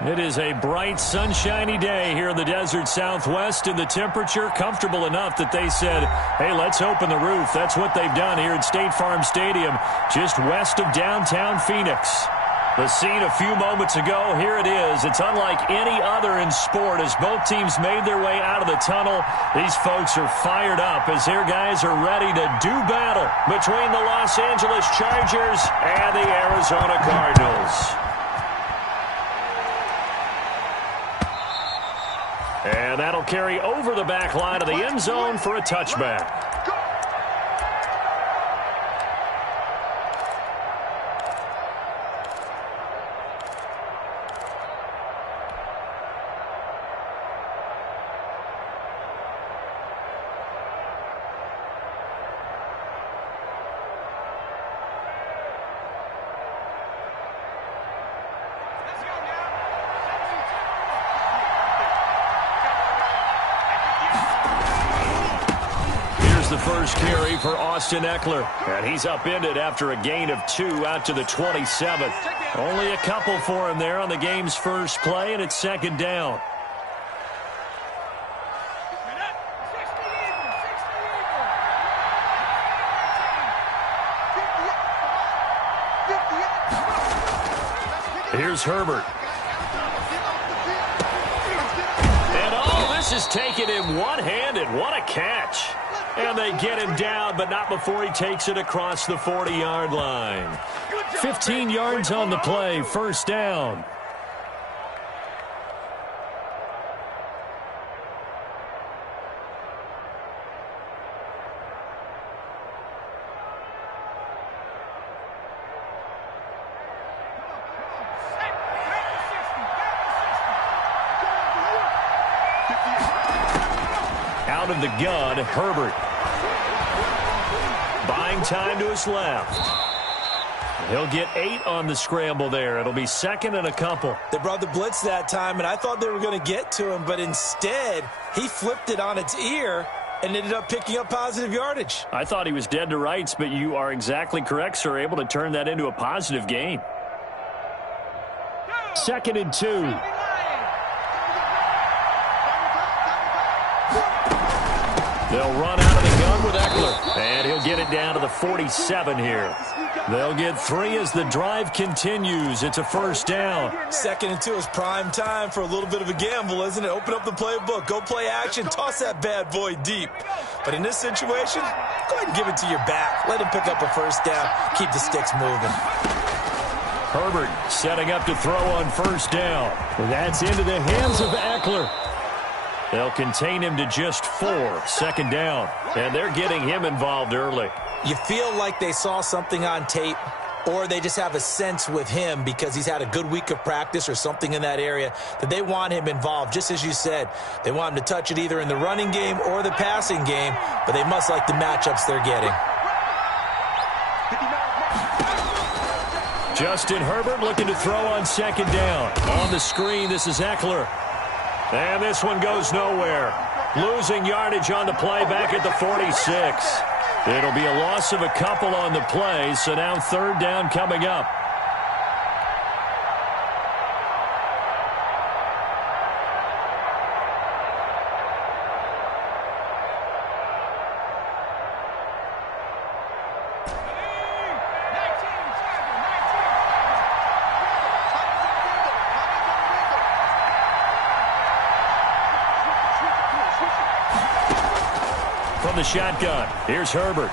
It is a bright, sunshiny day here in the desert Southwest, and the temperature comfortable enough that they said, hey, let's open the roof. That's what they've done here at State Farm Stadium, just west of downtown Phoenix. The scene a few moments ago, here it is. It's unlike any other in sport as both teams made their way out of the tunnel. These folks are fired up as their guys are ready to do battle between the Los Angeles Chargers and the Arizona Cardinals. And that'll carry over the back line of the end zone for a touchback. The first carry for Austin Eckler, and he's upended after a gain of 2 out to the 27. Only a couple for him there on the game's first play, and it's second down. Here's Herbert. And oh, this is taken in one-handed. What a catch. And they get him down, but not before he takes it across the 40-yard line. 15 yards on the play, first down. Out of the gun, Herbert. Buying time to his left. He'll get 8 on the scramble there. It'll be second and a couple. They brought the blitz that time, and I thought they were going to get to him, but instead, he flipped it on its ear and ended up picking up positive yardage. I thought he was dead to rights, but you are exactly correct, sir. Able to turn that into a positive gain. Second and 2. They'll run out of the gun with Eckler, and he'll get it down to the 47 here. They'll get 3 as the drive continues. It's a first down. Second and 2 is prime time for a little bit of a gamble, isn't it? Open up the playbook, go play action, toss that bad boy deep. But in this situation, go ahead and give it to your back. Let him pick up a first down. Keep the sticks moving. Herbert setting up to throw on first down. That's into the hands of Eckler. They'll contain him to just 4, second down. And they're getting him involved early. You feel like they saw something on tape, or they just have a sense with him because he's had a good week of practice or something in that area that they want him involved. Just as you said, they want him to touch it either in the running game or the passing game, but they must like the matchups they're getting. Justin Herbert looking to throw on second down. On the screen, this is Eckler. And this one goes nowhere. Losing yardage on the play back at the 46. It'll be a loss of a couple on the play, so now third down coming up. From the shotgun, here's Herbert.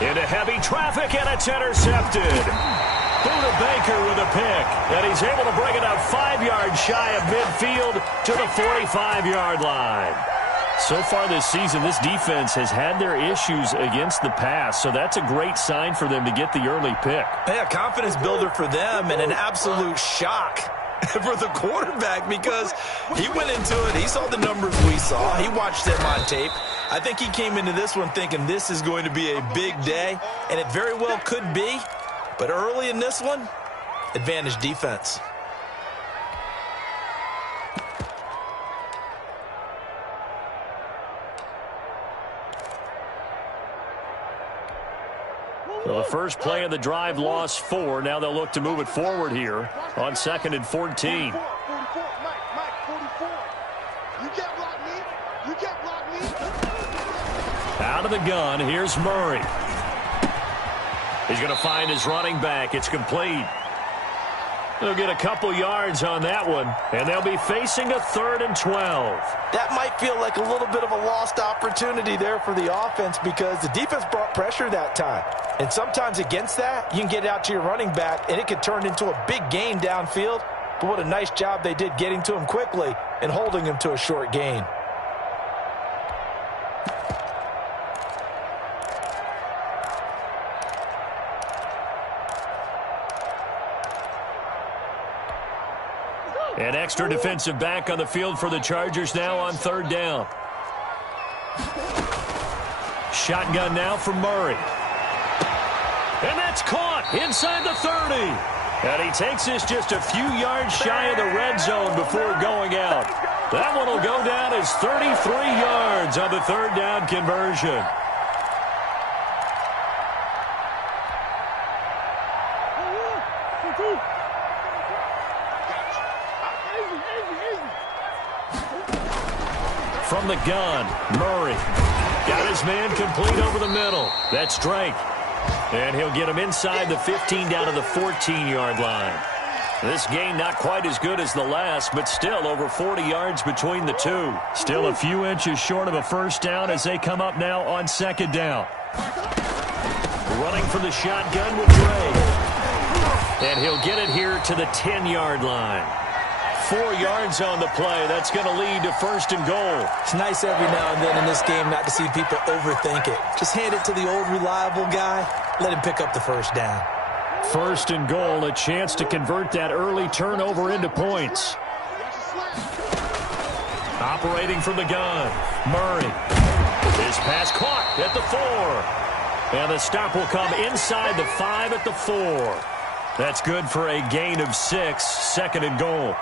Into heavy traffic, and it's intercepted. Buda Baker with a pick, and he's able to bring it up 5 yards shy of midfield to the 45-yard line. So far this season, this defense has had their issues against the pass, so that's a great sign for them to get the early pick. Yeah, confidence builder for them and an absolute shock for the quarterback because he went into it. He saw the numbers we saw. He watched them on tape. I think he came into this one thinking this is going to be a big day, and it very well could be. But early in this one, advantage defense. So the first play of the drive lost 4. Now they'll look to move it forward here on 2nd and 14. Out of the gun, here's Murray. He's going to find his running back. It's complete. They'll get a couple yards on that one, and they'll be facing a 3rd and 12. That might feel like a little bit of a lost opportunity there for the offense because the defense brought pressure that time. And sometimes against that, you can get out to your running back, and it could turn into a big gain downfield. But what a nice job they did getting to him quickly and holding him to a short gain. An extra defensive back on the field for the Chargers now on 3rd down. Shotgun now for Murray. And that's caught inside the 30. And he takes this just a few yards shy of the red zone before going out. That one will go down as 33 yards on the 3rd down conversion. From the gun, Murray got his man complete over the middle. That's Drake. And he'll get him inside the 15 down to the 14-yard line. This gain not quite as good as the last, but still over 40 yards between the two. Still a few inches short of a first down as they come up now on 2nd down. Running from the shotgun with Drake. And he'll get it here to the 10-yard line. 4 yards on the play. That's going to lead to 1st and goal. It's nice every now and then in this game not to see people overthink it. Just hand it to the old reliable guy. Let him pick up the first down. 1st and goal, a chance to convert that early turnover into points. Operating from the gun, Murray. His pass caught at the 4. And the stop will come inside the 5 at the 4. That's good for a gain of 6, 2nd and goal.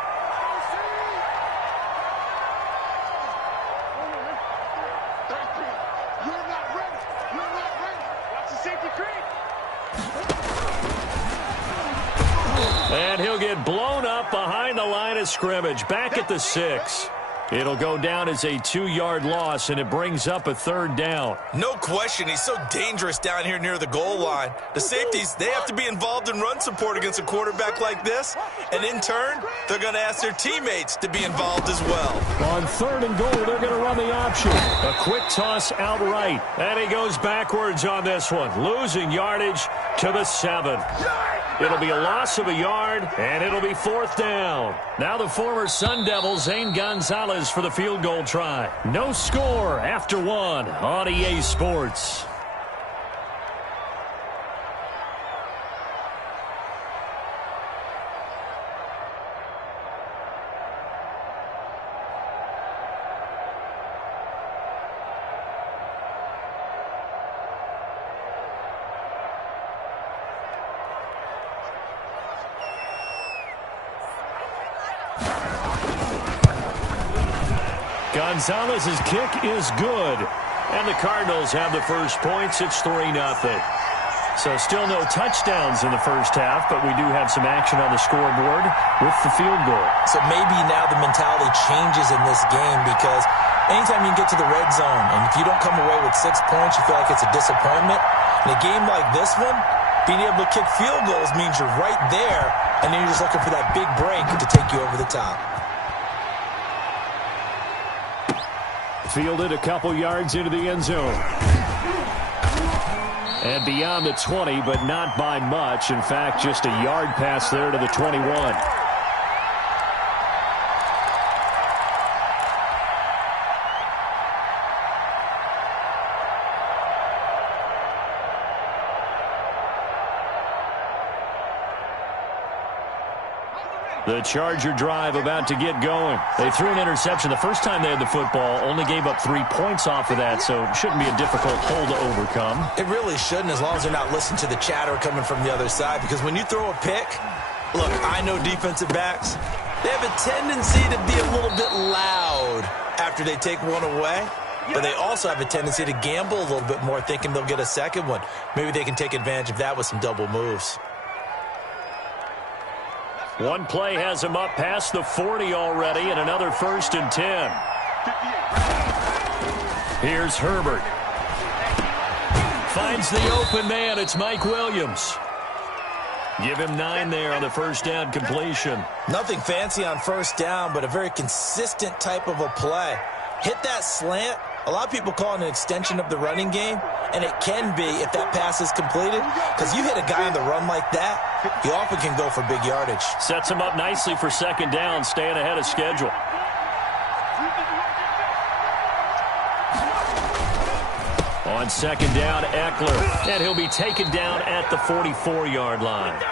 And he'll get blown up behind the line of scrimmage, back at the 6. It'll go down as a 2-yard loss, and it brings up a 3rd down. No question, he's so dangerous down here near the goal line. The safeties, they have to be involved in run support against a quarterback like this, and in turn, they're going to ask their teammates to be involved as well. On 3rd and goal, they're going to run the option. A quick toss out right, and he goes backwards on this one, losing yardage to the 7. It'll be a loss of a yard, and it'll be 4th down. Now the former Sun Devil, Zane Gonzalez, for the field goal try. No score after 1 on EA Sports. Gonzalez's kick is good. And the Cardinals have the first points. It's 3-0. So still no touchdowns in the first half, but we do have some action on the scoreboard with the field goal. So maybe now the mentality changes in this game because anytime you can get to the red zone, and if you don't come away with 6 points, you feel like it's a disappointment. In a game like this one, being able to kick field goals means you're right there, and then you're just looking for that big break to take you over the top. Fielded a couple yards into the end zone. And beyond the 20, but not by much. In fact, just a yard pass there to the 21. The Charger drive about to get going. They threw an interception the first time they had the football, only gave up 3 points off of that, so it shouldn't be a difficult hole to overcome. It really shouldn't, as long as they're not listening to the chatter coming from the other side, because when you throw a pick, look, I know defensive backs, they have a tendency to be a little bit loud after they take one away. but they also have a tendency to gamble a little bit more, thinking they'll get a second one. Maybe they can take advantage of that with some double moves. One play has him up past the 40 already, and another 1st and 10. Here's Herbert. Finds the open man. It's Mike Williams. Give him 9 there on the first down completion. Nothing fancy on first down, but a very consistent type of a play. Hit that slant. A lot of people call it an extension of the running game, and it can be if that pass is completed, because you hit a guy on the run like that, he often can go for big yardage. Sets him up nicely for second down, staying ahead of schedule. On second down, Eckler, and he'll be taken down at the 44-yard line.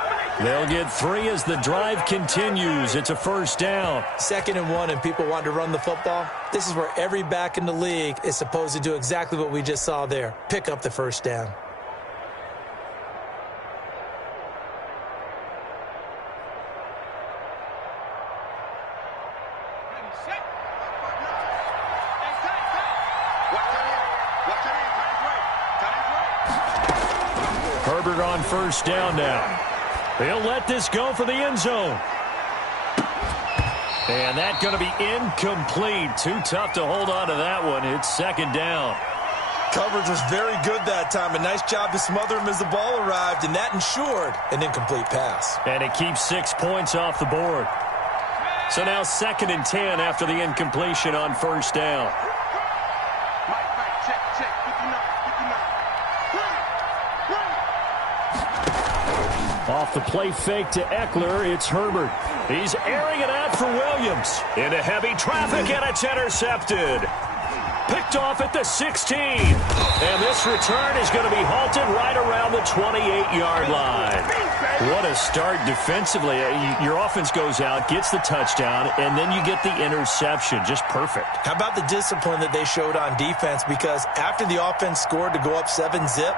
They'll get 3 as the drive continues. It's a first down. 2nd and 1, and people want to run the football. This is where every back in the league is supposed to do exactly what we just saw there. Pick up the first down. Herbert on first down now. He'll let this go for the end zone. And that's going to be incomplete. Too tough to hold on to that one. It's second down. Coverage was very good that time. A nice job to smother him as the ball arrived, and that ensured an incomplete pass. And it keeps 6 points off the board. So now 2nd and 10 after the incompletion on first down. Off the play fake to Eckler, it's Herbert. He's airing it out for Williams. Into heavy traffic, and it's intercepted. Picked off at the 16. And this return is going to be halted right around the 28-yard line. What a start defensively. Your offense goes out, gets the touchdown, and then you get the interception. Just perfect. How about the discipline that they showed on defense? Because after the offense scored to go up 7-zip,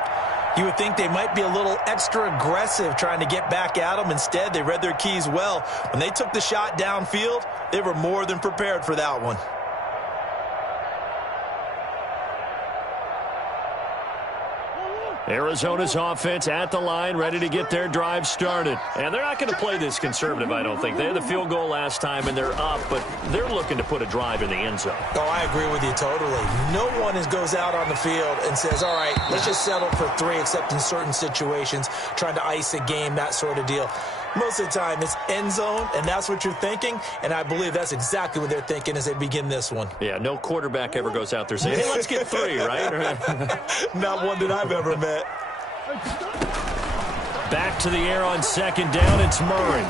you would think they might be a little extra aggressive trying to get back at them. Instead, they read their keys well. When they took the shot downfield, they were more than prepared for that one. Arizona's offense at the line, ready to get their drive started. And they're not going to play this conservative, I don't think. They had the field goal last time, and they're up, but they're looking to put a drive in the end zone. Oh, I agree with you totally. No one goes out on the field and says, all right, let's just settle for 3, except in certain situations, trying to ice a game, that sort of deal. Most of the time, it's end zone, and that's what you're thinking, and I believe that's exactly what they're thinking as they begin this one. Yeah, no quarterback ever goes out there saying, hey, let's get 3, right? Not one that I've ever met. Back to the air on second down, it's Murray.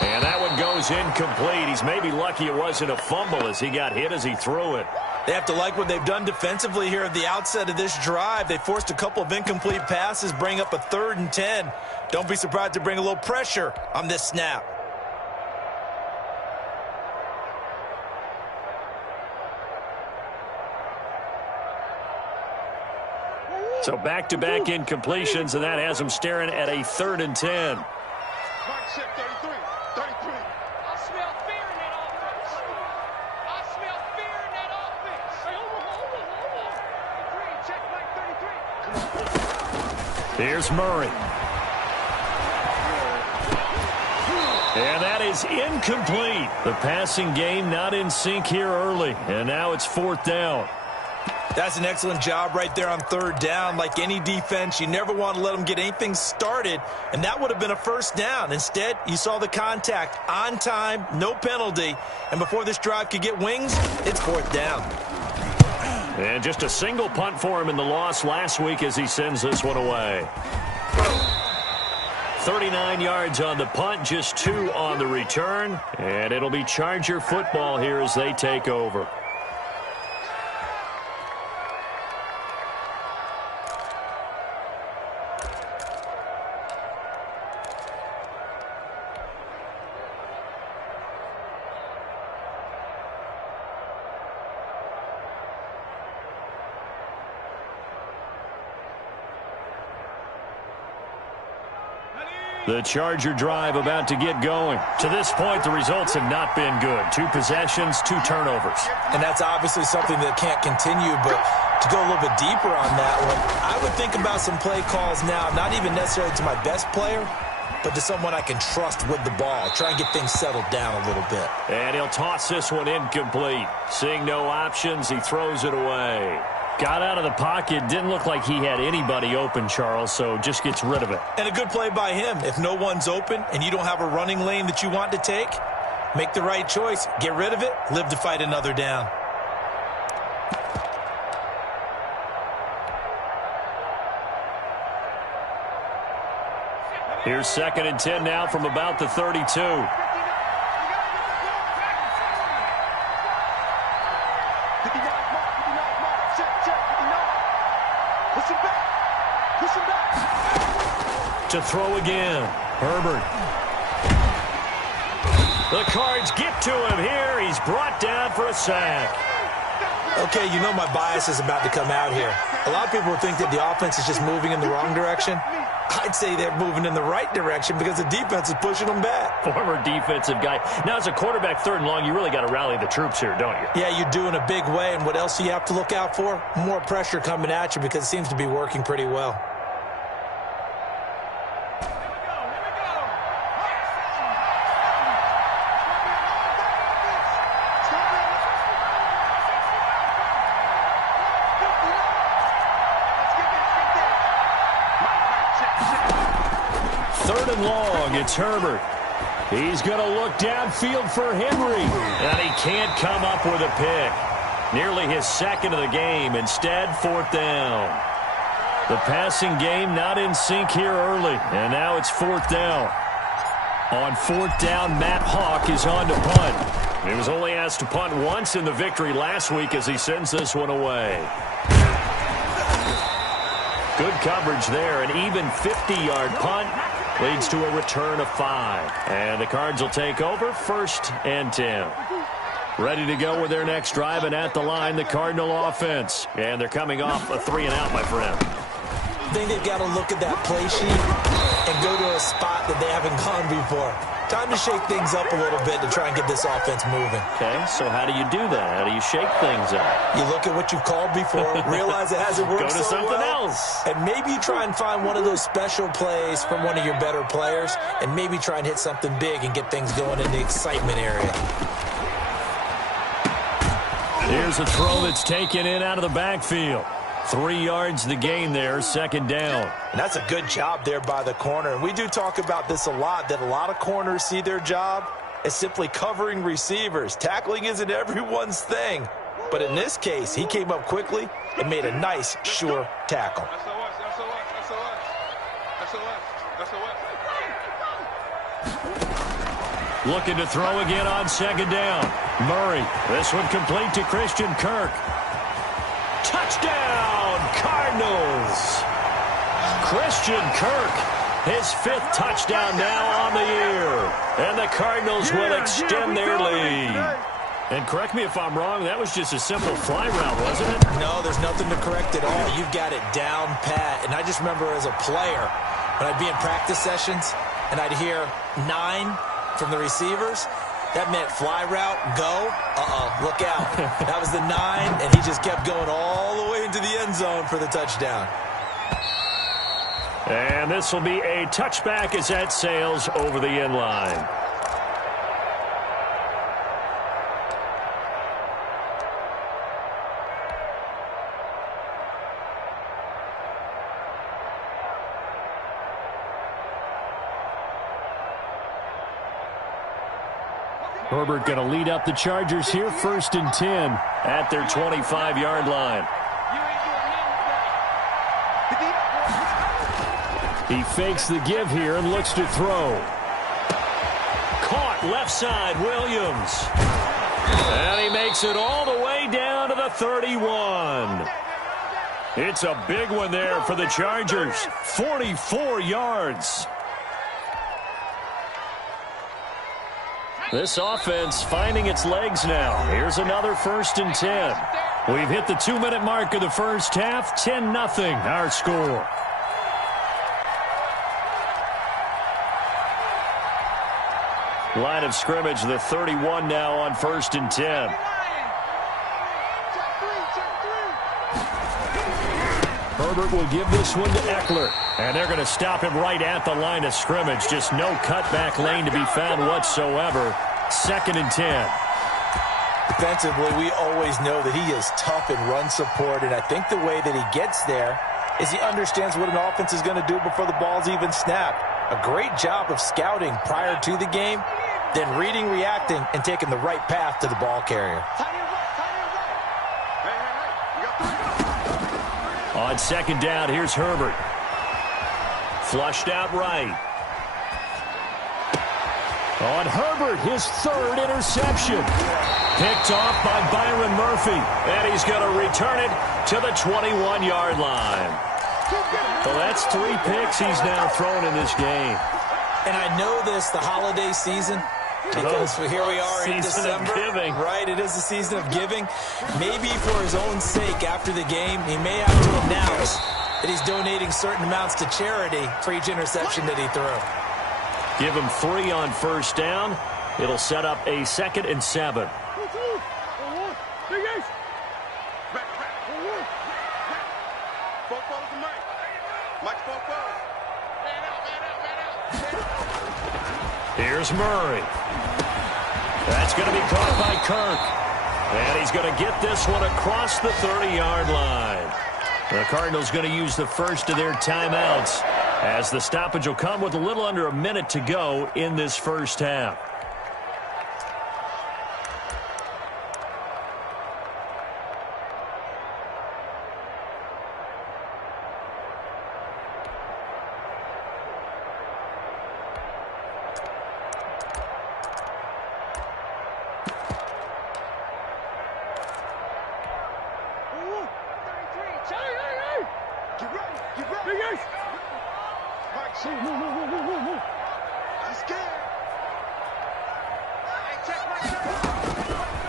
And that one goes incomplete. He's maybe lucky it wasn't a fumble as he got hit as he threw it. They have to like what they've done defensively here at the outset of this drive. They forced a couple of incomplete passes, bring up a 3rd and 10. Don't be surprised to bring a little pressure on this snap. So back-to-back incompletions, and that has them staring at a 3rd and 10. Here's Murray. And that is incomplete. The passing game not in sync here early, and now it's 4th down. That's an excellent job right there on 3rd down. Like any defense, you never want to let them get anything started, and that would have been a first down. Instead, you saw the contact on time, no penalty, and before this drive could get wings, it's 4th down. And just a single punt for him in the loss last week as he sends this one away. 39 yards on the punt, just 2 on the return, and it'll be Charger football here as they take over. The Charger drive about to get going. To this point, the results have not been good. 2 possessions, 2 turnovers. And that's obviously something that can't continue, but to go a little bit deeper on that one, I would think about some play calls now, not even necessarily to my best player, but to someone I can trust with the ball. Try and get things settled down a little bit. And he'll toss this one incomplete. Seeing no options, he throws it away. Got out of the pocket, didn't look like he had anybody open, Charles, so just gets rid of it. And a good play by him. If no one's open and you don't have a running lane that you want to take, make the right choice. Get rid of it, live to fight another down. Here's 2nd and 10 now from about the 32. To throw again, Herbert. The Cards get to him here. He's brought down for a sack. Okay, you know my bias is about to come out here. A lot of people think that the offense is just moving in the wrong direction. I'd say they're moving in the right direction because the defense is pushing them back. Former defensive guy. Now, as a quarterback, 3rd and long, you really got to rally the troops here, don't you? Yeah, you do in a big way. And what else do you have to look out for? More pressure coming at you because it seems to be working pretty well. Long, it's Herbert. He's going to look downfield for Henry, and he can't come up with a pick. Nearly his 2nd of the game. Instead, 4th down. The passing game not in sync here early, and now it's 4th down. On 4th down, Matt Hawk is on to punt. He was only asked to punt once in the victory last week as he sends this one away. Good coverage there, an even 50-yard punt. Leads to a return of 5. And the Cards will take over 1st and 10. Ready to go with their next drive, and at the line, the Cardinal offense. And they're coming off a 3-and-out, my friend. I think they've got to look at that play sheet and go to a spot that they haven't gone before. Time to shake things up a little bit to try and get this offense moving. Okay, so how do you do that? How do you shake things up? You look at what you've called before, realize it hasn't worked Go to so something well, else. and maybe you try and find one of those special plays from one of your better players, and maybe try and hit something big and get things going in the excitement area. Here's a throw that's taken in out of the backfield. 3 yards the gain there, 2nd down. And that's a good job there by the corner. And we do talk about this a lot, that a lot of corners see their job as simply covering receivers. Tackling isn't everyone's thing. But in this case, he came up quickly and made a nice, sure tackle. Looking to throw again on 2nd down. Murray. This one complete to Christian Kirk. Touchdown, Cardinals. Christian Kirk, his 5th touchdown now on the year. And the Cardinals will extend their lead. And correct me if I'm wrong, that was just a simple fly route, wasn't it? No, there's nothing to correct at all. You've got it down pat. And I just remember as a player, when I'd be in practice sessions and I'd hear 9 from the receivers, that meant fly route, go, look out. That was the 9, and he just kept going all the way into the end zone for the touchdown. And this will be a touchback as that sails over the end line. Herbert going to lead up the Chargers here, 1st and 10 at their 25-yard line. He fakes the give here and looks to throw. Caught left side, Williams. And he makes it all the way down to the 31. It's a big one there for the Chargers, 44 yards. This offense finding its legs now. Here's another 1st and 10. We've hit the 2-minute mark of the first half. 10-0 our score. Line of scrimmage, the 31 now on 1st and 10. Herbert will give this one to Eckler. And they're going to stop him right at the line of scrimmage. Just no cutback lane to be found whatsoever. 2nd and 10. Defensively, we always know that he is tough in run support, and I think the way that he gets there is he understands what an offense is going to do before the ball's even snapped. A great job of scouting prior to the game, then reading, reacting, and taking the right path to the ball carrier. On 2nd down, here's Herbert. Flushed out right. On Herbert, his 3rd interception. Picked off by Byron Murphy. And he's going to return it to the 21-yard line. Well, that's 3 picks he's now thrown in this game. And I know this, the holiday season, because here we are in December. Giving. Right, it is the season of giving. Maybe for his own sake after the game, he may have to announce that he's donating certain amounts to charity for each interception that he threw. Give him 3 on 1st down. It'll set up a 2nd and 7. Here's Murray. That's going to be caught by Kirk. And he's going to get this one across the 30-yard line. The Cardinals going to use the first of their timeouts, as the stoppage will come with a little under a minute to go in this first half.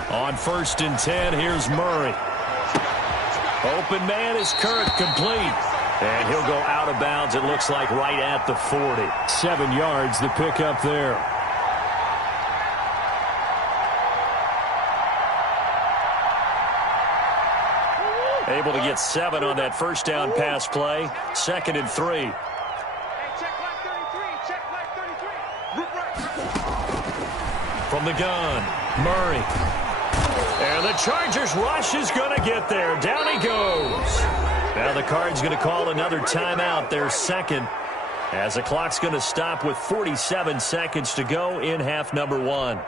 On 1st and 10, here's Murray. Open man is Kirk, complete. And he'll go out of bounds, it looks like, right at the 40. 7 yards, the pickup there. Able to get 7 on that first down pass play. 2nd and 3. From the gun, Murray. And the Chargers rush is going to get there. Down he goes. Now the Cards going to call another timeout, their 2nd, as the clock's going to stop with 47 seconds to go in half number 1.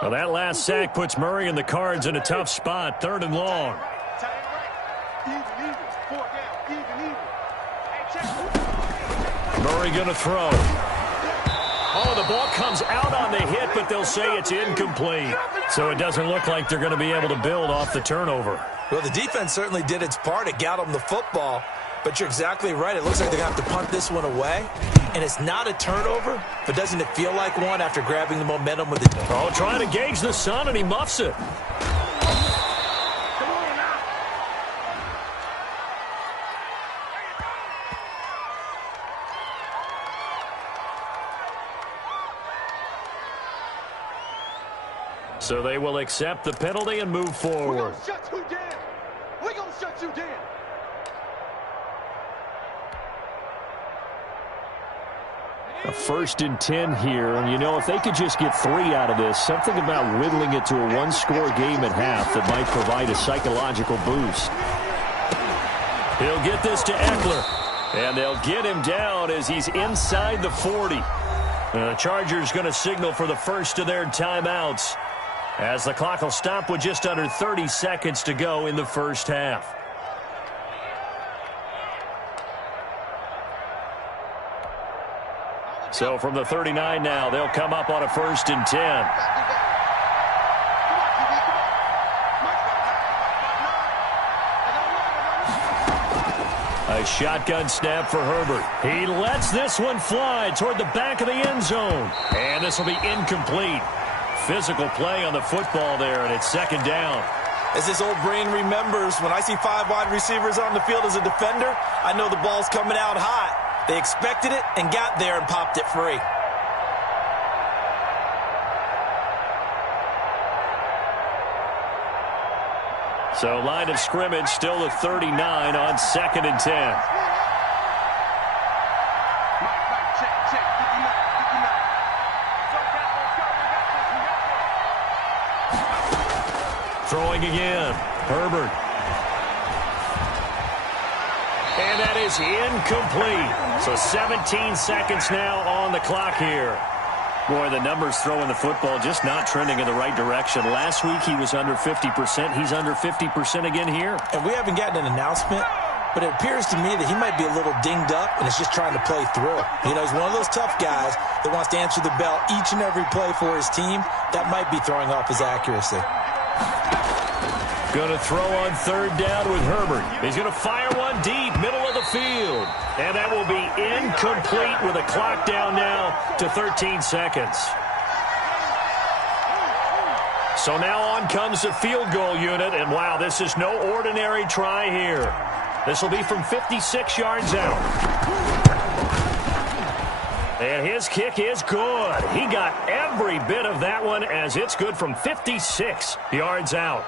Well, that last sack puts Murray and the Cards in a tough spot. 3rd and long. Murray going to throw. Oh, the ball comes out on the hit, but they'll say it's incomplete. So it doesn't look like they're going to be able to build off the turnover. Well, the defense certainly did its part. It got them the football. But you're exactly right. It looks like they're going to have to punt this one away. And it's not a turnover, but doesn't it feel like one after grabbing the momentum with the... Oh, trying to gauge the sun, and he muffs it. So they will accept the penalty and move forward. We're gonna shut you down. We're gonna shut you down. A 1st and 10 here, and you know, if they could just get 3 out of this, something about whittling it to a 1-score game at half that might provide a psychological boost. He'll get this to Eckler, and they'll get him down as he's inside the 40. The Chargers going to signal for the first of their timeouts, as the clock will stop with just under 30 seconds to go in the first half. So from the 39 now, they'll come up on a 1st and 10. A shotgun snap for Herbert. He lets this one fly toward the back of the end zone. And this will be incomplete. Physical play on the football there, and it's 2nd down. As this old brain remembers, when I see 5 wide receivers on the field as a defender, I know the ball's coming out hot. They expected it and got there and popped it free. So line of scrimmage still at 39 on 2nd and 10. Throwing again. Herbert. And that is incomplete. So 17 seconds now on the clock here. Boy, the numbers throwing the football just not trending in the right direction. Last week he was under 50%. He's under 50% again here. And we haven't gotten an announcement, but it appears to me that he might be a little dinged up and is just trying to play through. You know, he's one of those tough guys that wants to answer the bell each and every play for his team. That might be throwing off his accuracy. Going to throw on 3rd down with Herbert. He's going to fire one deep, middle of the field. And that will be incomplete with a clock down now to 13 seconds. So now on comes the field goal unit. And wow, this is no ordinary try here. This will be from 56 yards out. And his kick is good. He got every bit of that one as it's good from 56 yards out.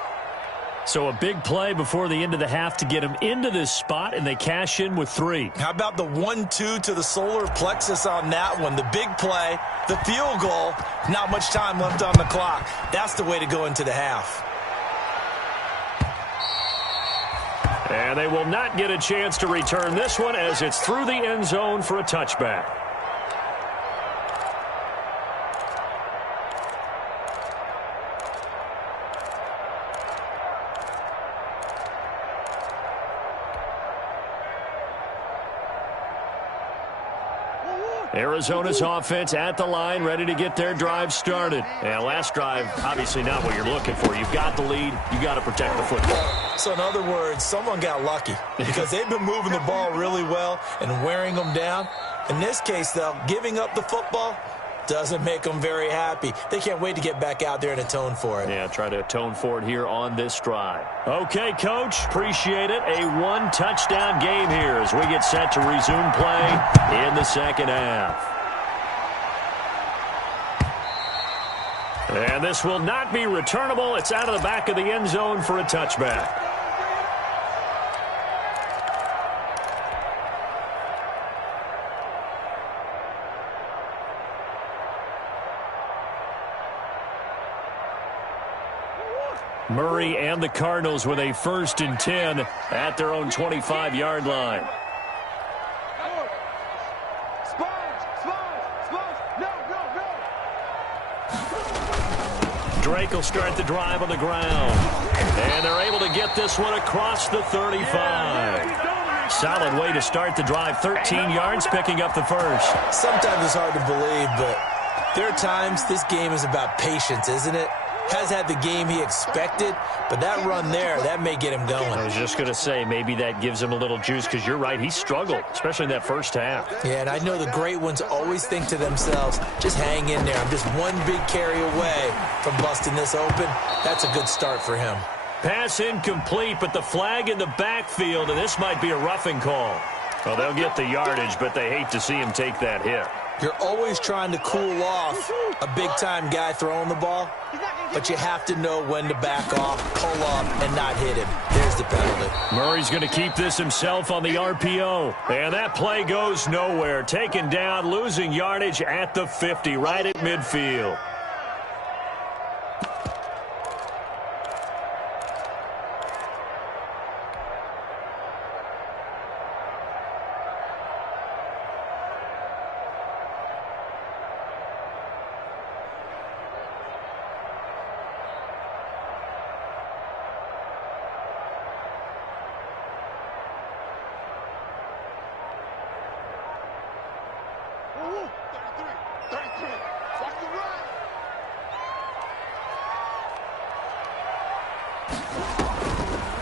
So a big play before the end of the half to get him into this spot, and they cash in with 3. How about the 1-2 to the solar plexus on that one? The big play, the field goal, not much time left on the clock. That's the way to go into the half. And they will not get a chance to return this one as it's through the end zone for a touchback. Arizona's offense at the line, ready to get their drive started. And last drive, obviously not what you're looking for. You've got the lead. You got to protect the football. So in other words, someone got lucky because they've been moving the ball really well and wearing them down. In this case, though, giving up the football doesn't make them very happy. They can't wait to get back out there and atone for it. Yeah, try to atone for it here on this drive. Okay, Coach, appreciate it. A 1-touchdown game here as we get set to resume play in the second half. And this will not be returnable. It's out of the back of the end zone for a touchback. Murray and the Cardinals with a 1st and 10 at their own 25-yard line. Drake will start the drive on the ground. And they're able to get this one across the 35. Solid way to start the drive. 13 yards, picking up the first. Sometimes it's hard to believe, but there are times this game is about patience, isn't it? Has had the game he expected, but that run there, that may get him going. I was just going to say, maybe that gives him a little juice, because you're right, he struggled, especially in that first half. Yeah, and I know the great ones always think to themselves, just hang in there. I'm just one big carry away from busting this open. That's a good start for him. Pass incomplete, but the flag in the backfield, and this might be a roughing call. Well, they'll get the yardage, but they hate to see him take that hit. You're always trying to cool off a big-time guy throwing the ball, but you have to know when to back off, pull up, and not hit him. There's the penalty. Murray's going to keep this himself on the RPO. And that play goes nowhere. Taken down, losing yardage at the 50, right at midfield.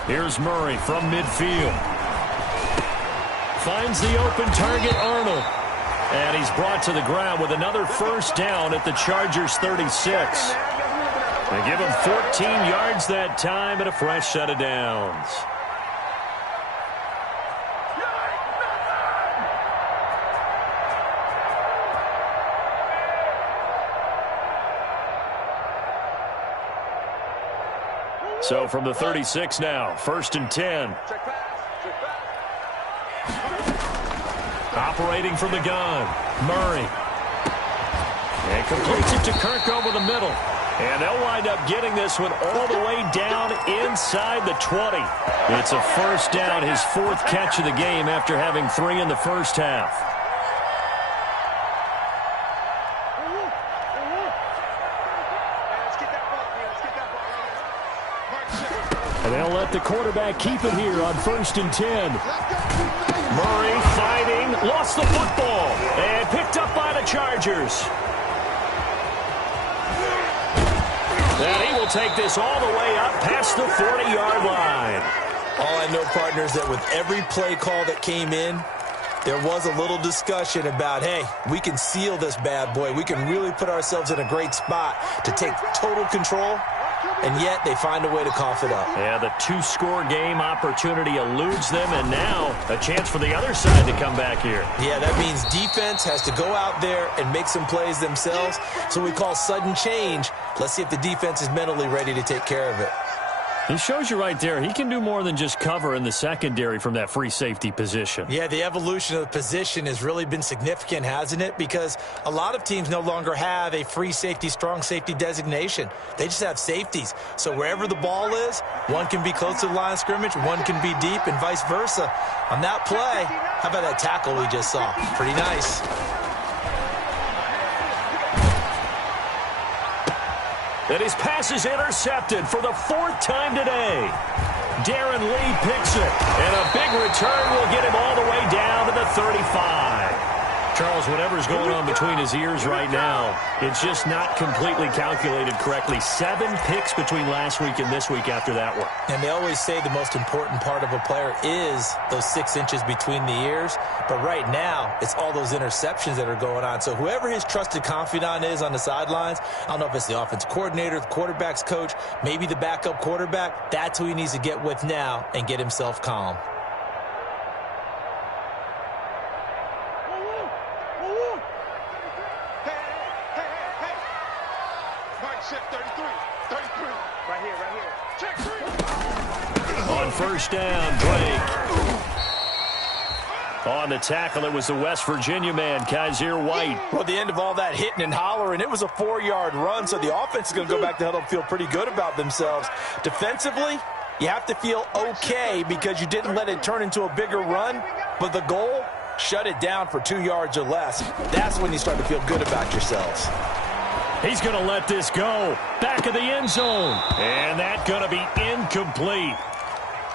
Here's Murray from midfield. Finds the open target, Arnold. And he's brought to the ground with another first down at the Chargers' 36. They give him 14 yards that time and a fresh set of downs. So from the 36 now, 1st and 10. Operating from the gun, Murray. And completes it to Kirk over the middle. And they'll wind up getting this one all the way down inside the 20. It's a first down, his 4th catch of the game after having 3 in the first half. And they'll let the quarterback keep it here on 1st and 10. Murray fighting, lost the football, and picked up by the Chargers. And he will take this all the way up past the 40-yard line. All I know, partners, that with every play call that came in, there was a little discussion about, hey, we can seal this bad boy. We can really put ourselves in a great spot to take total control. And yet they find a way to cough it up. Yeah, the 2-score game opportunity eludes them, and now a chance for the other side to come back here. Yeah, that means defense has to go out there and make some plays themselves. So we call sudden change. Let's see if the defense is mentally ready to take care of it. He shows you right there, he can do more than just cover in the secondary from that free safety position. Yeah, the evolution of the position has really been significant, hasn't it? Because a lot of teams no longer have a free safety, strong safety designation. They just have safeties. So wherever the ball is, one can be close to the line of scrimmage, one can be deep, and vice versa. On that play, how about that tackle we just saw? Pretty nice. And his pass is intercepted for the 4th time today. Darren Lee picks it, and a big return will get him all the way down to the 35. Charles, whatever's going on between his ears right now, it's just not completely calculated correctly. 7 picks between last week and this week after that one. And they always say the most important part of a player is those 6 inches between the ears. But right now, it's all those interceptions that are going on. So whoever his trusted confidant is on the sidelines, I don't know if it's the offensive coordinator, the quarterback's coach, maybe the backup quarterback, that's who he needs to get with now and get himself calm. On 1st down, Drake. On the tackle, it was the West Virginia man, Kaiser White. Well, at the end of all that hitting and hollering, it was a 4-yard run, so the offense is going to go back to huddle and feel pretty good about themselves. Defensively, you have to feel okay because you didn't let it turn into a bigger run, but the goal, shut it down for 2 yards or less. That's when you start to feel good about yourselves. He's going to let this go. Back of the end zone. And that's going to be incomplete.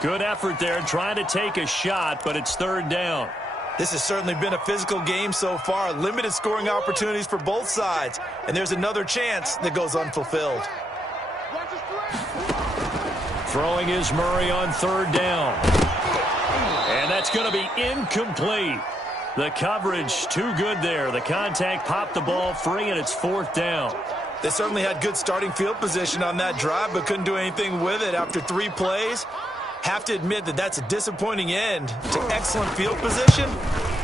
Good effort there, trying to take a shot, but it's 3rd down. This has certainly been a physical game so far. Limited scoring opportunities for both sides. And there's another chance that goes unfulfilled. Throwing is Murray on 3rd down. And that's going to be incomplete. The coverage too good there. The contact popped the ball free, and it's 4th down. They certainly had good starting field position on that drive, but couldn't do anything with it after 3 plays. Have to admit that that's a disappointing end to excellent field position.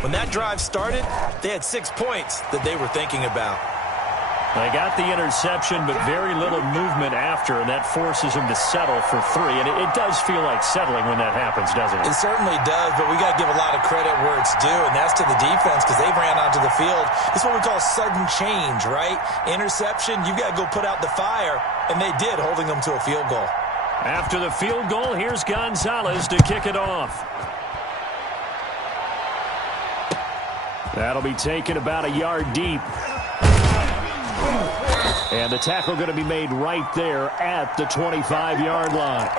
When that drive started, they had 6 points that they were thinking about. They got the interception, but very little movement after, and that forces them to settle for 3. And it does feel like settling when that happens, doesn't it? It certainly does, but we got to give a lot of credit where it's due, and that's to the defense because they ran onto the field. It's what we call sudden change, right? Interception, you got to go put out the fire, and they did, holding them to a field goal. After the field goal, here's Gonzalez to kick it off. That'll be taken about a yard deep. And the tackle going to be made right there at the 25-yard line.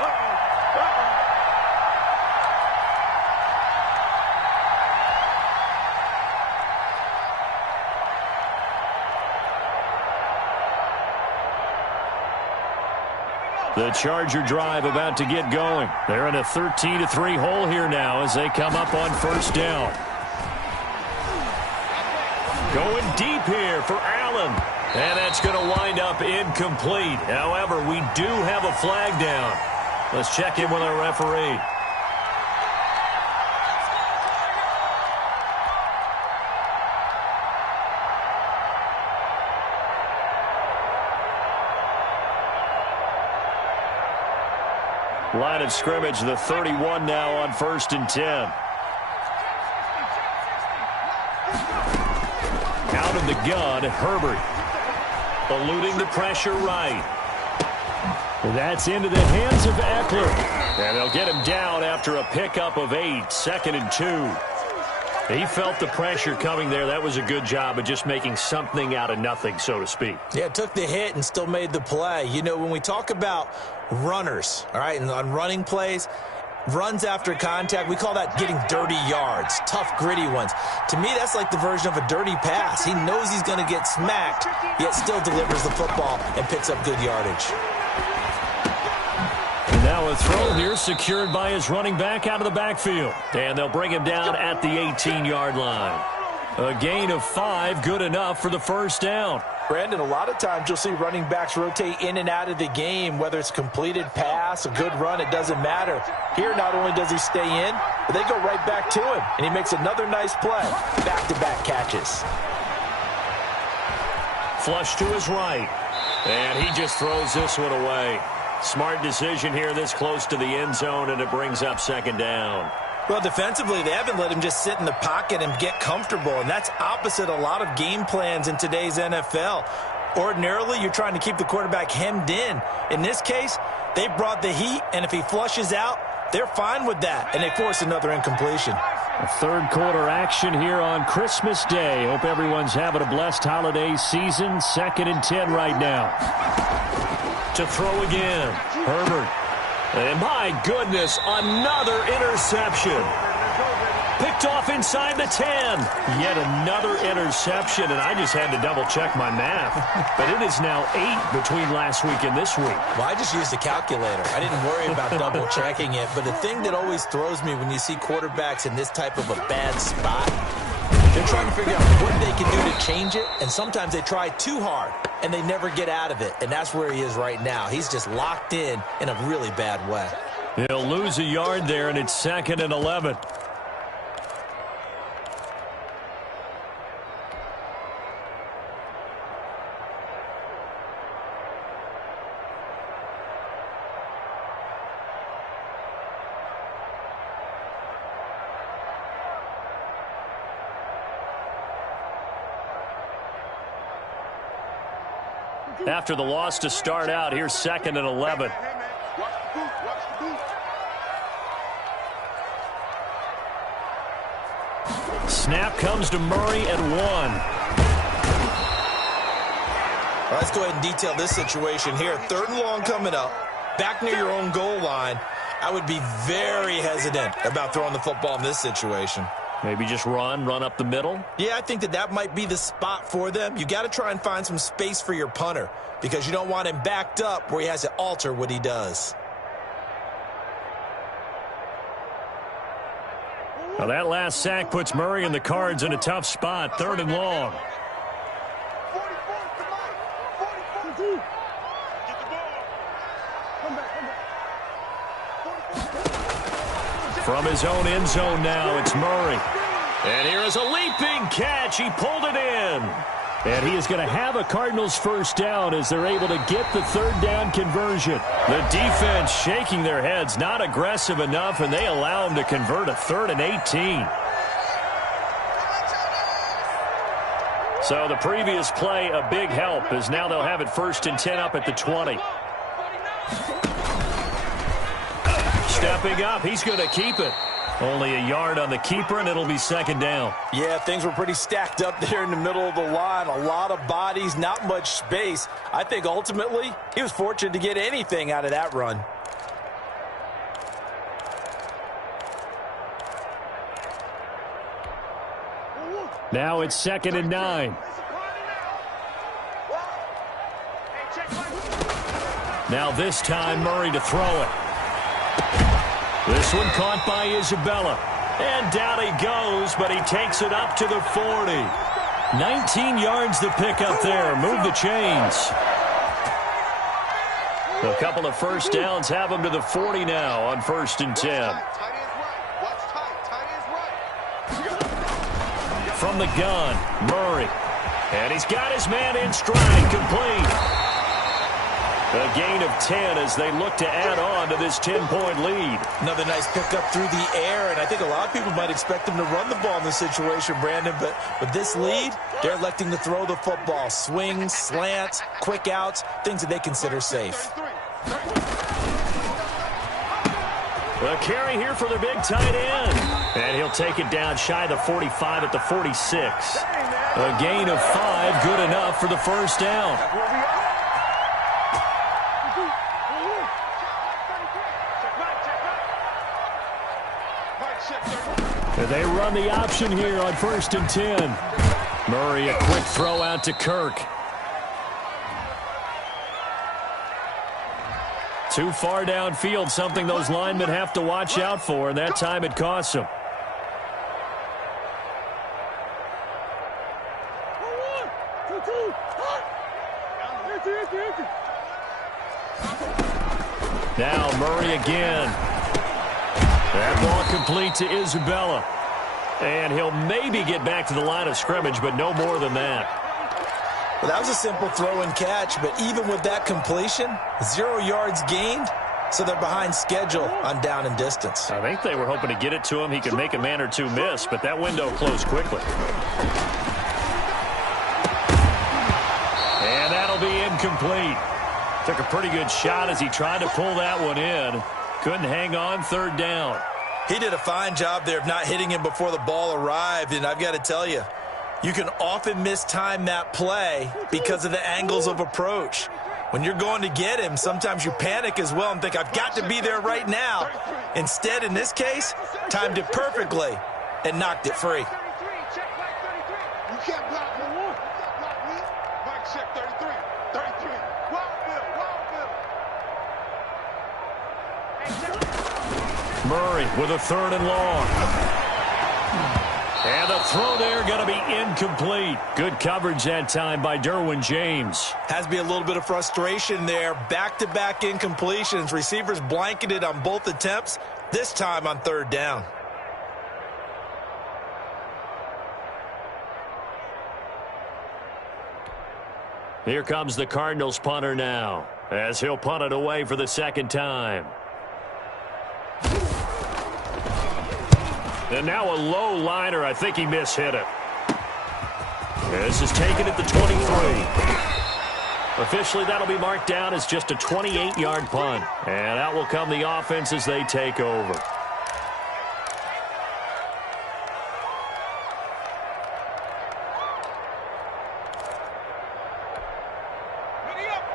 The Charger drive about to get going. They're in a 13-3 hole here now as they come up on 1st down. Going deep here for Allen. And that's going to wind up incomplete. However, we do have a flag down. Let's check in with our referee. Line of scrimmage, the 31 now on 1st and 10. Out of the gun, Herbert. Eluding the pressure right. That's into the hands of Eckler. And they'll get him down after a pickup of 8, 2nd and 2. He felt the pressure coming there. That was a good job of just making something out of nothing, so to speak. Yeah, took the hit and still made the play. You know, when we talk about runners, all right, and on running plays, runs after contact, we call that getting dirty yards, tough, gritty ones. To me, that's like the version of a dirty pass. He knows he's going to get smacked, yet still delivers the football and picks up good yardage. And now a throw here secured by his running back out of the backfield. And they'll bring him down at the 18-yard line. A gain of 5, good enough for the first down. Brandon, a lot of times you'll see running backs rotate in and out of the game, whether it's completed pass, a good run, it doesn't matter. Here, not only does he stay in, but they go right back to him, and he makes another nice play. Back-to-back catches. Flush to his right. And he just throws this one away. Smart decision here this close to the end zone, and it brings up 2nd down. Well, defensively, they haven't let him just sit in the pocket and get comfortable, and that's opposite a lot of game plans in today's NFL. Ordinarily, you're trying to keep the quarterback hemmed in. In this case, they brought the heat, and if he flushes out, they're fine with that, and they force another incompletion. A third quarter action here on Christmas Day. Hope everyone's having a blessed holiday season. 2nd and 10 right now. To throw again, Herbert. And my goodness, another interception. Picked off inside the 10. Yet another interception, and I just had to double-check my math. But it is now 8 between last week and this week. Well, I just used a calculator. I didn't worry about double-checking it. But the thing that always throws me when you see quarterbacks in this type of a bad spot, they're trying to figure out what they can do to change it, and sometimes they try too hard, and they never get out of it, and that's where he is right now. He's just locked in a really bad way. He'll lose a yard there, and it's 2nd and 11. After the loss to start out, here's 2nd and 11. Snap comes to Murray at 1. Well, let's go ahead and detail this situation here. 3rd and long coming up, back near your own goal line. I would be very hesitant about throwing the football in this situation. Maybe just run up the middle? Yeah, I think that might be the spot for them. You got to try and find some space for your punter because you don't want him backed up where he has to alter what he does. Well, that last sack puts Murray and the Cards in a tough spot. 3rd and long. From his own end zone now, it's Murray. And here is a leaping catch. He pulled it in. And he is going to have a Cardinals first down as they're able to get the 3rd down conversion. The defense shaking their heads, not aggressive enough, and they allow him to convert a 3rd and 18. So the previous play, a big help, as now they'll have it 1st and 10 up at the 20. Stepping up, he's going to keep it. Only a yard on the keeper, and it'll be 2nd down. Yeah, things were pretty stacked up there in the middle of the line. A lot of bodies, not much space. I think ultimately he was fortunate to get anything out of that run. Now it's 2nd and 9. Now this time Murray to throw it. This one caught by Isabella. And down he goes, but he takes it up to the 40. 19 yards to pick up there. Move the chains. A couple of first downs have them to the 40 now on 1st and 10. From the gun, Murray. And he's got his man in stride, complete. A gain of 10 as they look to add on to this 10-point lead. Another nice pickup through the air, and I think a lot of people might expect them to run the ball in this situation, Brandon, but with this lead, they're electing to throw the football. Swings, slants, quick outs, things that they consider safe. A carry here for the big tight end. And he'll take it down shy of the 45 at the 46. A gain of 5, good enough for the first down. And they run the option here on 1st and 10. Murray, a quick throw out to Kirk. Too far downfield, something those linemen have to watch out for, and that time it costs them. Now Murray again. That ball complete to Isabella. And he'll maybe get back to the line of scrimmage, but no more than that. Well, that was a simple throw and catch, but even with that completion, 0 yards gained, so they're behind schedule on down and distance. I think they were hoping to get it to him. He could make a man or two miss, but that window closed quickly. And that'll be incomplete. Took a pretty good shot as he tried to pull that one in. Couldn't hang on, 3rd down. He did a fine job there of not hitting him before the ball arrived, and I've got to tell you, you can often mistime that play because of the angles of approach. When you're going to get him, sometimes you panic as well and think, I've got to be there right now. Instead, in this case, timed it perfectly and knocked it free. You can't block me. Block me. Mike check 33. 33. Murray with a 3rd and long. And the throw there going to be incomplete. Good coverage that time by Derwin James. Has to be a little bit of frustration there. Back-to-back incompletions. Receivers blanketed on both attempts, this time on 3rd down. Here comes the Cardinals punter now, as he'll punt it away for the 2nd time. And now a low liner. I think he mishit it. This is taken at the 23. Officially, that'll be marked down as just a 28-yard punt. And out will come the offense as they take over.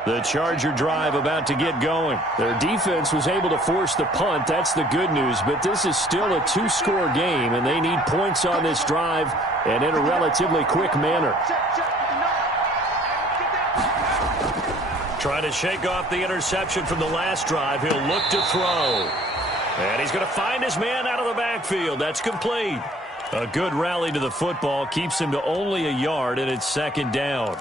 The Charger drive about to get going. Their defense was able to force the punt. That's the good news. But this is still a 2-score game, and they need points on this drive and in a relatively quick manner. Trying to shake off the interception from the last drive. He'll look to throw. And he's going to find his man out of the backfield. That's complete. A good rally to the football keeps him to only a yard, and it's 2nd down.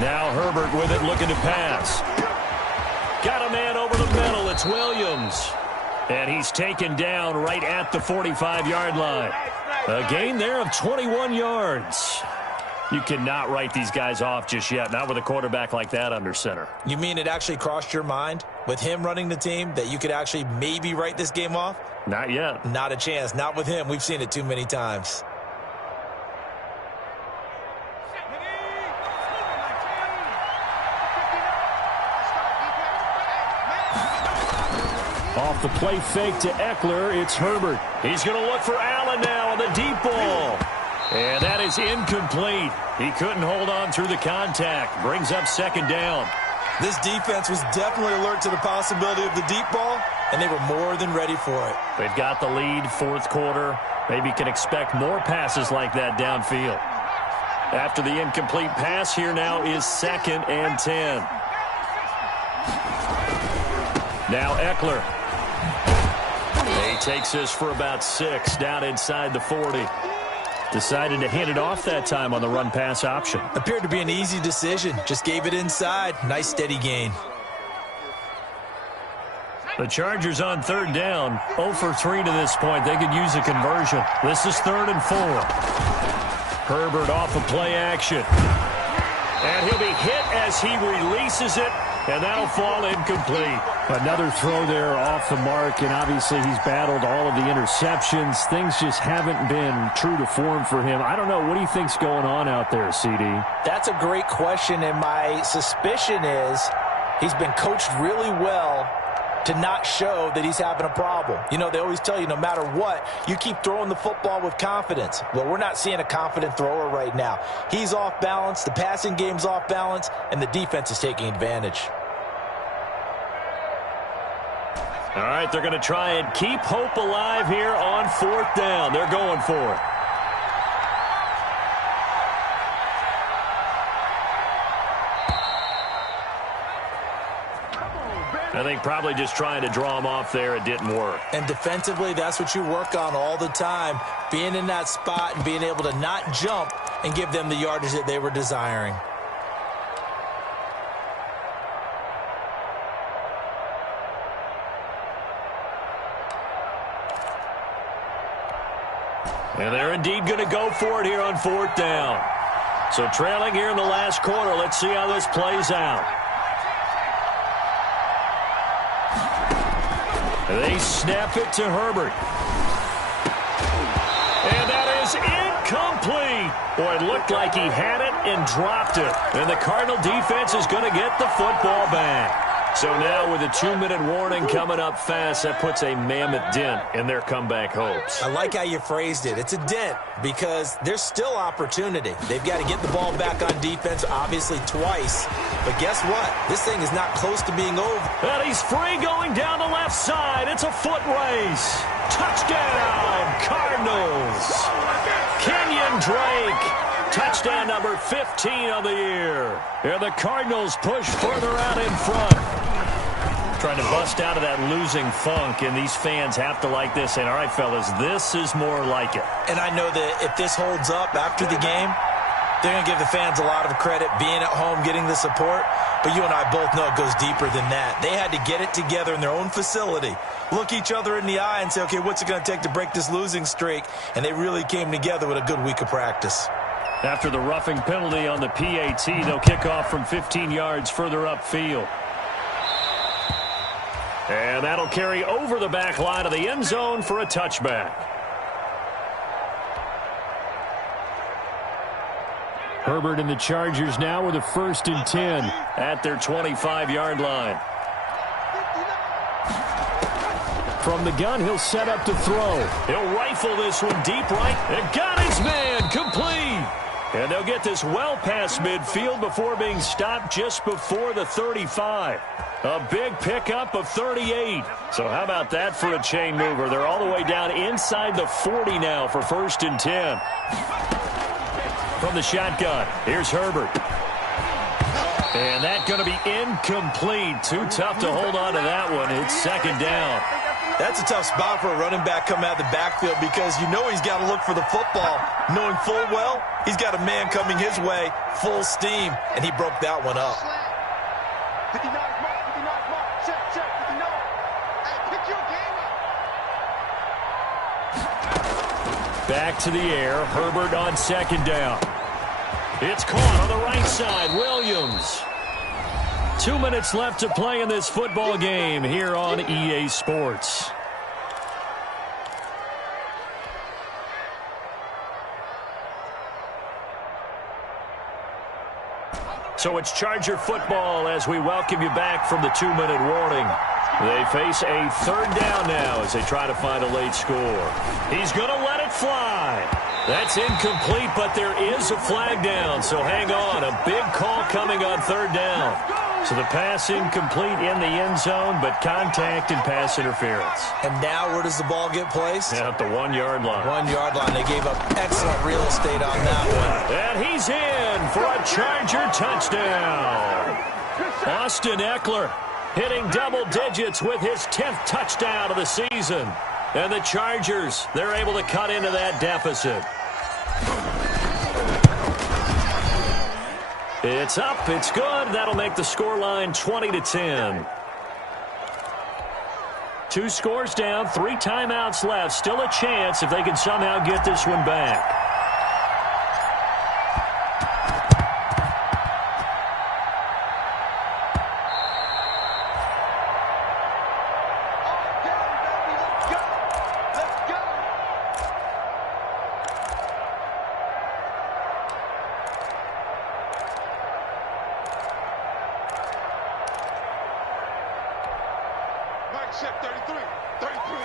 Now Herbert with it, looking to pass. Got a man over the middle. It's Williams. And he's taken down right at the 45-yard line. A gain there of 21 yards. You cannot write these guys off just yet, not with a quarterback like that under center. You mean it actually crossed your mind with him running the team that you could actually maybe write this game off? Not yet. Not a chance. Not with him. We've seen it too many times. Off the play fake to Eckler, it's Herbert. He's going to look for Allen now on the deep ball. And that is incomplete. He couldn't hold on through the contact. Brings up second down. This defense was definitely alert to the possibility of the deep ball, and they were more than ready for it. They've got the lead, fourth quarter. Maybe can expect more passes like that downfield. After the incomplete pass, here now is 2nd and 10. Now Eckler. He takes this for about 6 down inside the 40. Decided to hand it off that time on the run-pass option. Appeared to be an easy decision. Just gave it inside. Nice steady gain. The Chargers on 3rd down. 0 for 3 to this point. They could use a conversion. This is 3rd and 4. Herbert off of play action. And he'll be hit as he releases it. And that'll fall incomplete. Another throw there off the mark, and obviously he's battled all of the interceptions. Things just haven't been true to form for him. I don't know. What do you think's going on out there, CD? That's a great question, and my suspicion is he's been coached really well to not show that he's having a problem. You know, they always tell you no matter what, you keep throwing the football with confidence. Well, we're not seeing a confident thrower right now. He's off balance, the passing game's off balance, and the defense is taking advantage. All right, they're going to try and keep hope alive here on 4th down. They're going for it. I think probably just trying to draw him off there. It didn't work. And defensively, that's what you work on all the time. Being in that spot and being able to not jump and give them the yardage that they were desiring. And they're indeed going to go for it here on 4th down. So trailing here in the last quarter. Let's see how this plays out. They snap it to Herbert. And that is incomplete. Boy, it looked like he had it and dropped it. And the Cardinal defense is going to get the football back. So now with a 2-minute warning coming up fast, that puts a mammoth dent in their comeback hopes. I like how you phrased it. It's a dent because there's still opportunity. They've got to get the ball back on defense, obviously twice. But guess what? This thing is not close to being over. And he's free going down the left side. It's a foot race. Touchdown, Cardinals. Kenyon Drake. Touchdown number 15 on the year. And the Cardinals push further out in front. Trying to bust out of that losing funk, and these fans have to like this. And, all right, fellas, this is more like it. And I know that if this holds up after the game, they're going to give the fans a lot of credit being at home, getting the support. But you and I both know it goes deeper than that. They had to get it together in their own facility, look each other in the eye and say, okay, what's it going to take to break this losing streak? And they really came together with a good week of practice. After the roughing penalty on the PAT, they'll kick off from 15 yards further upfield. And that'll carry over the back line of the end zone for a touchback. Herbert and the Chargers now with a 1st and 10 at their 25-yard line. From the gun, he'll set up to throw. He'll rifle this one deep right. And got his man complete. And they'll get this well past midfield before being stopped just before the 35. A big pickup of 38. So how about that for a chain mover? They're all the way down inside the 40 now for 1st and 10. From the shotgun, here's Herbert. And that's going to be incomplete. Too tough to hold on to that one. It's 2nd down. That's a tough spot for a running back coming out of the backfield because you know he's got to look for the football, knowing full well he's got a man coming his way, full steam, and he broke that one up. 59 mark, 59 mark, check, 59. Hey, pick your game up. Back to the air, Herbert on 2nd down. It's caught on the right side, Williams. 2 minutes left to play in this football game here on EA Sports. So it's Charger football as we welcome you back from the 2-minute warning. They face a third down now as they try to find a late score. He's going to let it fly. That's incomplete, but there is a flag down, so hang on. A big call coming on third down. So the pass incomplete in the end zone, but contact and pass interference. And now where does the ball get placed? Yeah, at the 1 yard line. 1 yard line. They gave up excellent real estate on that one. And he's in for a Charger touchdown. Austin Eckler hitting double digits with his 10th touchdown of the season. And the Chargers, they're able to cut into that deficit. It's up. It's good. That'll make the scoreline 20-10. 2 scores down, 3 timeouts left. Still a chance if they can somehow get this one back. Check 33. 33.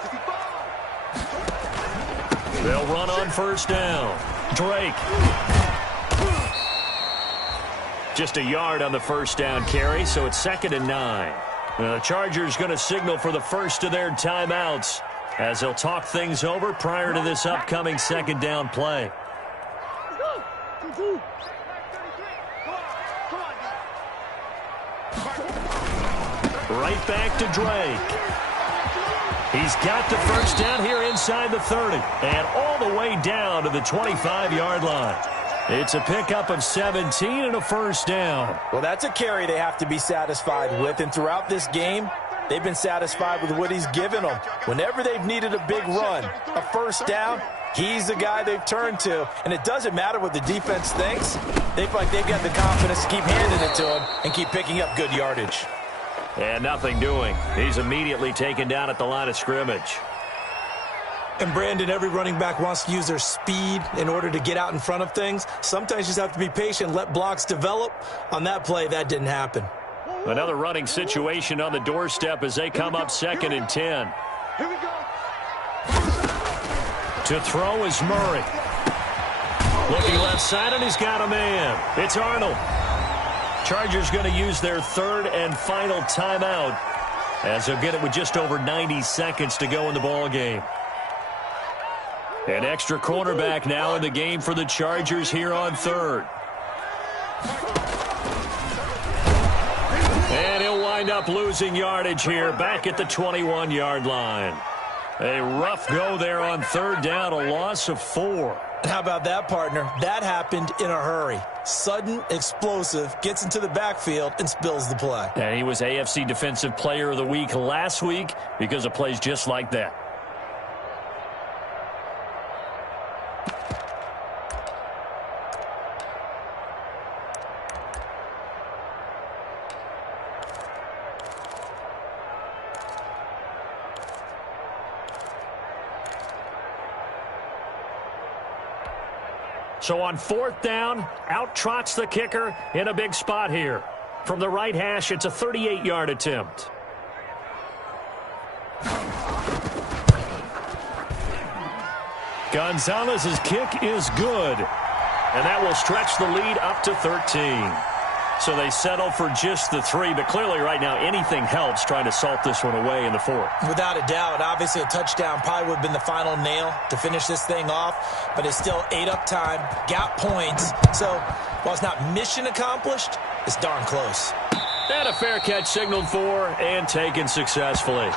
55. They'll run on first down. Drake. Just a yard on the first down carry, so it's 2nd and 9. The Chargers going to signal for the first of their timeouts as they'll talk things over prior to this upcoming 2nd down play. Right back to Drake. He's got the first down here inside the 30 and all the way down to the 25-yard line. It's a pickup of 17 and a first down. Well, that's a carry they have to be satisfied with, and throughout this game, they've been satisfied with what he's given them. Whenever they've needed a big run, a first down, he's the guy they've turned to. And it doesn't matter what the defense thinks. They feel like they've got the confidence to keep handing it to him and keep picking up good yardage. And nothing doing. He's immediately taken down at the line of scrimmage. And, Brandon, every running back wants to use their speed in order to get out in front of things. Sometimes you just have to be patient, let blocks develop. On that play, that didn't happen. Another running situation on the doorstep as they come up 2nd and 10. Here we go. To throw is Murray. Looking left side, and he's got a man. It's Arnold. Chargers going to use their 3rd and final timeout as they'll get it with just over 90 seconds to go in the ball game. An extra cornerback now in the game for the Chargers here on 3rd. And he'll wind up losing yardage here back at the 21-yard line. A rough go there on 3rd down, a loss of 4. How about that, partner? That happened in a hurry. Sudden, explosive, gets into the backfield and spills the play. And he was AFC Defensive Player of the Week last week because of plays just like that. So on 4th down, out trots the kicker in a big spot here. From the right hash, it's a 38-yard attempt. Gonzalez's kick is good. And that will stretch the lead up to 13. So they settle for just the 3, but clearly right now anything helps trying to salt this one away in the 4th. Without a doubt, obviously a touchdown probably would have been the final nail to finish this thing off, but it's still ate up time, got points. So while it's not mission accomplished, it's darn close. And a fair catch signaled for and taken successfully.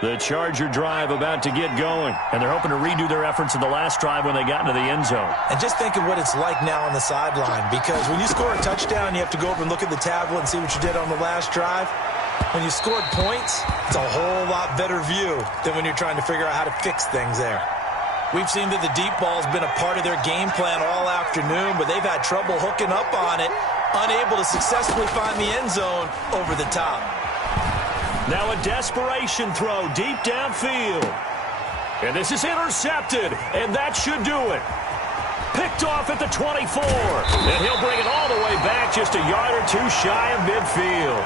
The Charger drive about to get going, and they're hoping to redo their efforts in the last drive when they got into the end zone. And just think of what it's like now on the sideline, because when you score a touchdown, you have to go over and look at the tablet and see what you did on the last drive. When you scored points, it's a whole lot better view than when you're trying to figure out how to fix things there. We've seen that the deep ball has been a part of their game plan all afternoon, but they've had trouble hooking up on it. unable to successfully find the end zone over the top. Now a desperation throw deep downfield. And this is intercepted, and that should do it. Picked off at the 24, and he'll bring it all the way back just a yard or two shy of midfield.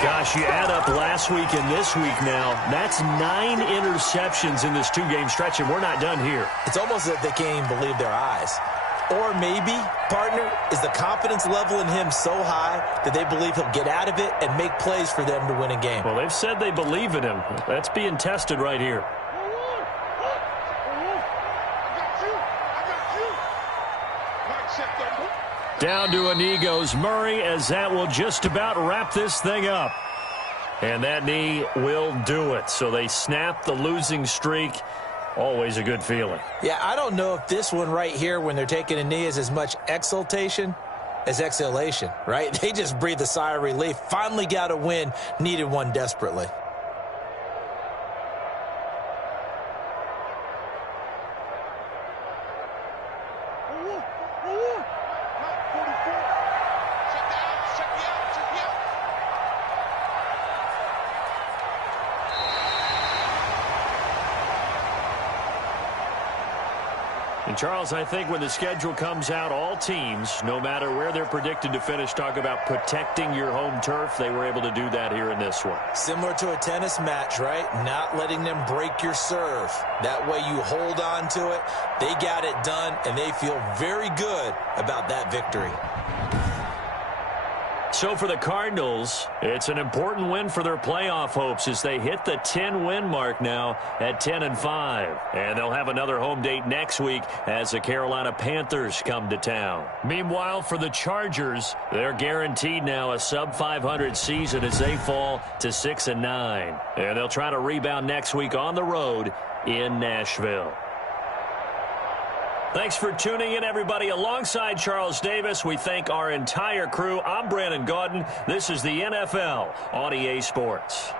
Gosh, you add up last week and this week now, that's 9 interceptions in this 2-game stretch, and we're not done here. It's almost as if they can't even believe their eyes. Or maybe, partner, is the confidence level in him so high that they believe he'll get out of it and make plays for them to win a game. Well, they've said they believe in him. That's being tested right here. Down to a knee goes Murray, as that will just about wrap this thing up. And that knee will do it. So they snap the losing streak. Always a good feeling. Yeah, I don't know if this one right here, when they're taking a knee, is as much exultation as exhalation, right? They just breathe a sigh of relief. Finally got a win. Needed one desperately. And, Charles, I think when the schedule comes out, all teams, no matter where they're predicted to finish, talk about protecting your home turf. They were able to do that here in this one. Similar to a tennis match, right? Not letting them break your serve. That way you hold on to it. They got it done, and they feel very good about that victory. So for the Cardinals, it's an important win for their playoff hopes as they hit the 10-win mark now at 10-5. And they'll have another home date next week as the Carolina Panthers come to town. Meanwhile, for the Chargers, they're guaranteed now a sub-500 season as they fall to 6-9. And they'll try to rebound next week on the road in Nashville. Thanks for tuning in, everybody. Alongside Charles Davis, we thank our entire crew. I'm Brandon Gaudin. This is the NFL on EA Sports.